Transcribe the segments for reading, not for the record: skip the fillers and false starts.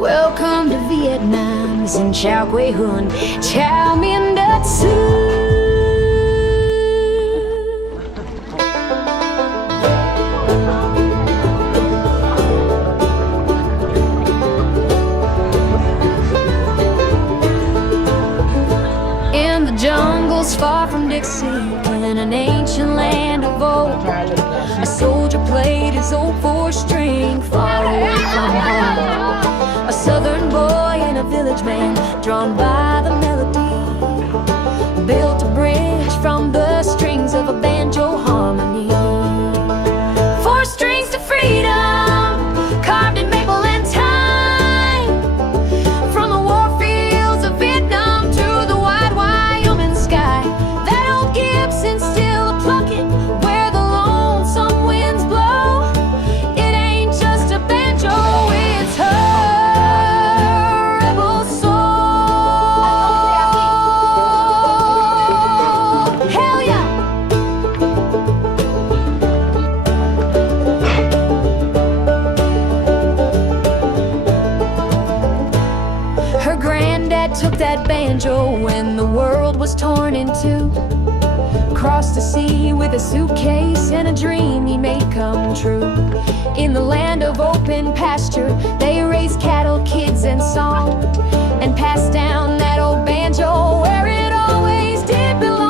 Welcome to Vietnam, xin chào quê hương, chào miền đất xưa. In the jungles far from Dixie, in an ancient land of old, a soldier played his old four-string far away from home. A southern boy and a village man, drawn by the melody, built a bridge from the strings of a banjo harmony. Four strings to freedom, carved in maple and time. From the war fields of Vietnam to the wide Wyoming sky, that old Gibson's still a-plucking where the lonesome winds blow. It ain't just a banjo, it's her rebel soul. Hell yeah! Her granddad took that banjo when the world was torn in two. Crossed the sea with a suitcase and a dream he made come true. In the land of open pasture, they raised cattle, kids, and song, and passed down that old banjo where it always did belong.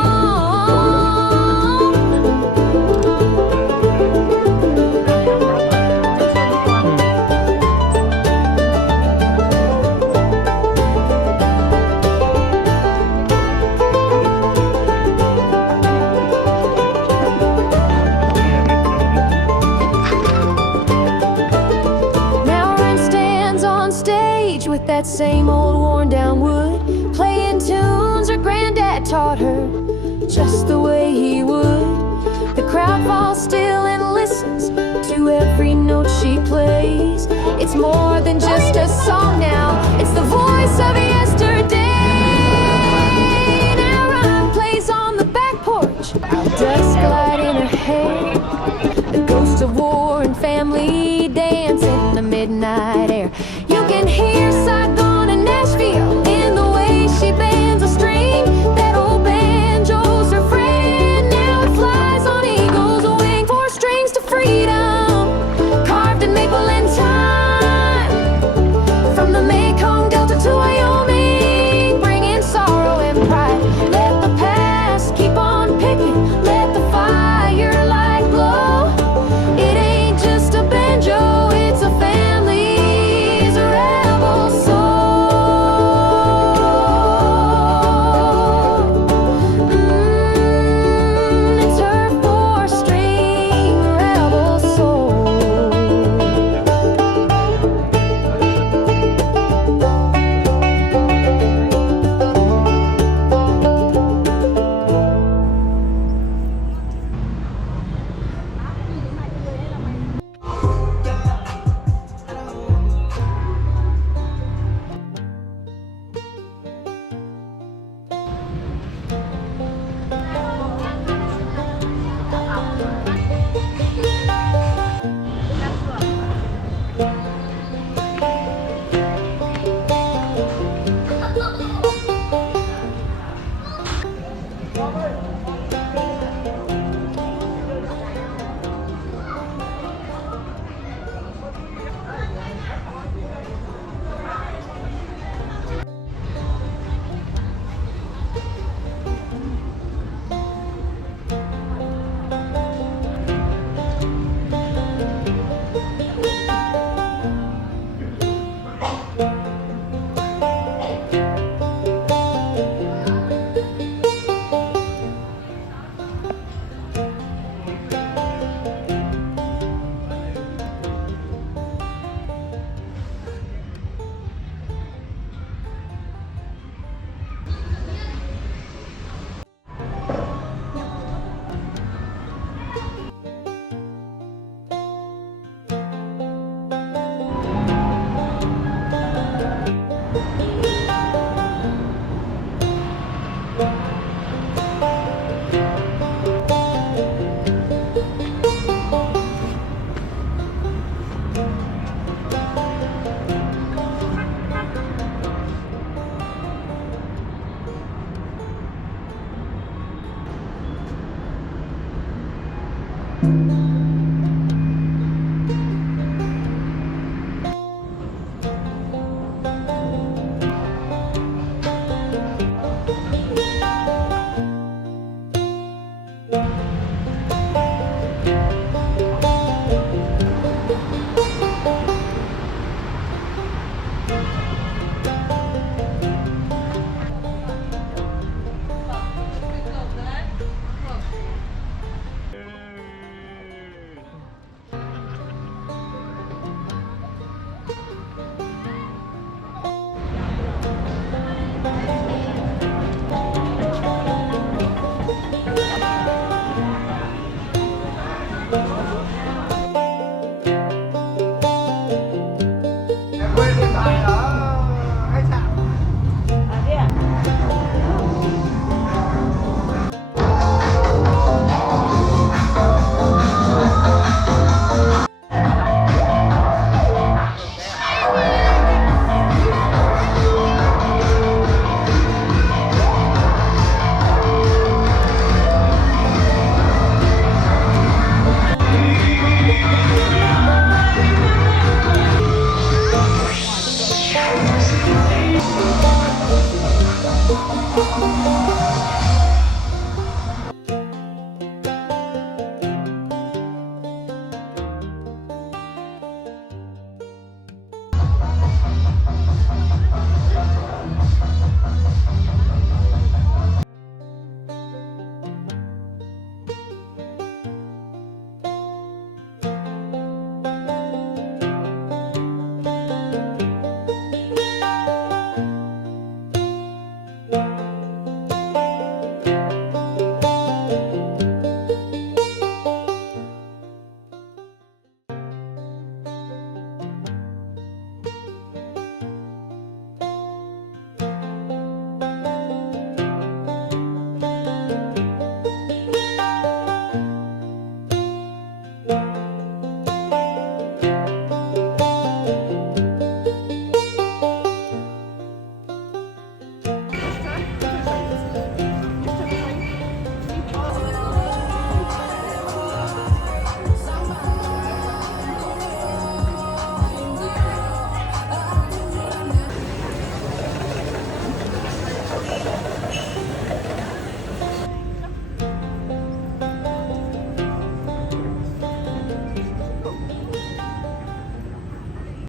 Now Ren stands on stage with that same old worn down wood, playing tunes her granddad taught her, just the way he would. The crowd falls still and listens to every note she plays. It's more than just a song now, it's the voice of yesterday. Now Ron plays on the back porch, dust glide in her hair. The ghost of war and family dance in the midnight air. You can hear Saigon and Nashville in the way she bends a string. That old banjo's her friend, now it flies on eagle's wing. Four strings to freedom, carved in maple and time. From the